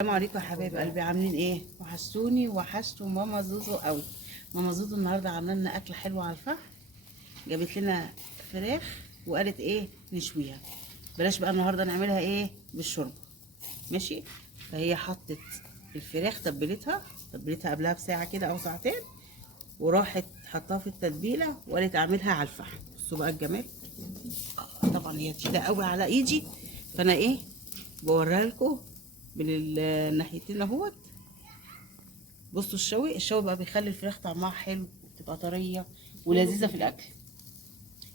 السلام عليكم يا حبايب قلبي، عاملين ايه؟ وحشتوني وحشتوا ماما زوزو قوي. ماما زوزو النهارده عامله لنا اكله حلوه على الفحم. جابت لنا فراخ وقالت ايه نشويها. بلاش بقى النهارده نعملها ايه بالشوربه، ماشي؟ فهي حطت الفراخ، تبلتها قبلها بساعه كده او ساعتين، وراحت حطها في التتبيله وقالت اعملها على الفحم. بصوا بقى الجمال. طبعا هي تقيله قوي على ايدي، فانا ايه بوريها لكم من الناحيتين اهوت. بصوا الشوي بقى بيخلي الفراخ طعمها حلو وبتبقى طريه ولذيذه في الاكل.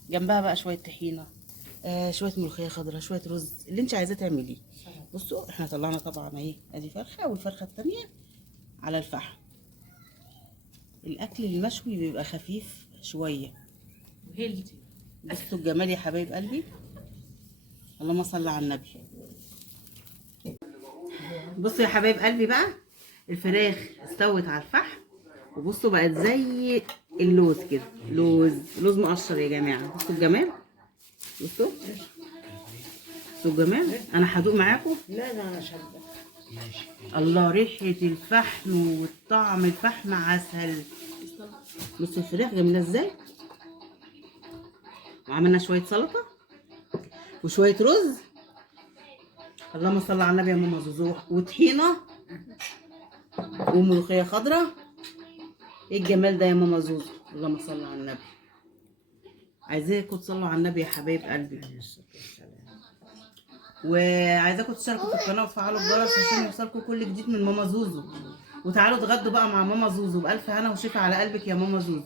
جنبها بقى شويه طحينه، شويه ملوخيه خضراء، شويه رز، اللي انت عايزاه تعمليه. بصوا احنا طلعنا طبعا اهي ادي فرخه، والفرخه التانيه على الفحم. الاكل المشوي بيبقى خفيف شويه هيلثي. بصوا الجمال يا حبايب قلبي، اللهم صل على النبي. بصوا يا حبايب قلبي بقى، الفراخ استوت على الفحم، وبصوا بقت زي اللوز كده، لوز مقشر يا جماعه. بصوا الجمال، بصوا الجمال. انا هدوق معاكم. لا انا شابه. الله، ريحه الفحم والطعم الفحم عسل. بصوا الفراخ جميله ازاي. وعملنا شويه سلطه وشويه رز، اللهم صل على النبي يا ماما زوزو، وطحينه وملوخيه خضراء. ايه الجمال ده يا ماما زوزو، اللهم صل على النبي. عايزاكم تصلوا على النبي يا حبايب قلبي، وعايزاكم تشتركوا في القناه وتفعلوا الجرس عشان يوصلكم كل جديد من ماما زوزو. وتعالوا اتغدوا بقى مع ماما زوزو، بألف هنا وشفا على قلبك يا ماما زوزو.